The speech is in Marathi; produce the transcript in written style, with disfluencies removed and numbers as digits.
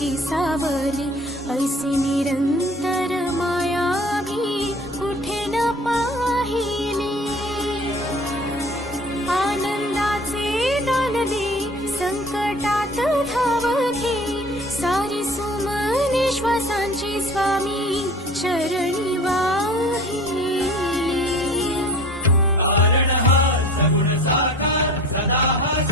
कशी सावली, ऐसी निरंतर माया भी कुठे न पाहिली. आनंदाचे दान दे, संकटात धाव घे, सारी सुमने श्वासांची स्वामी चरणी वाहिली. कारण हा सगुण साकार सदा हा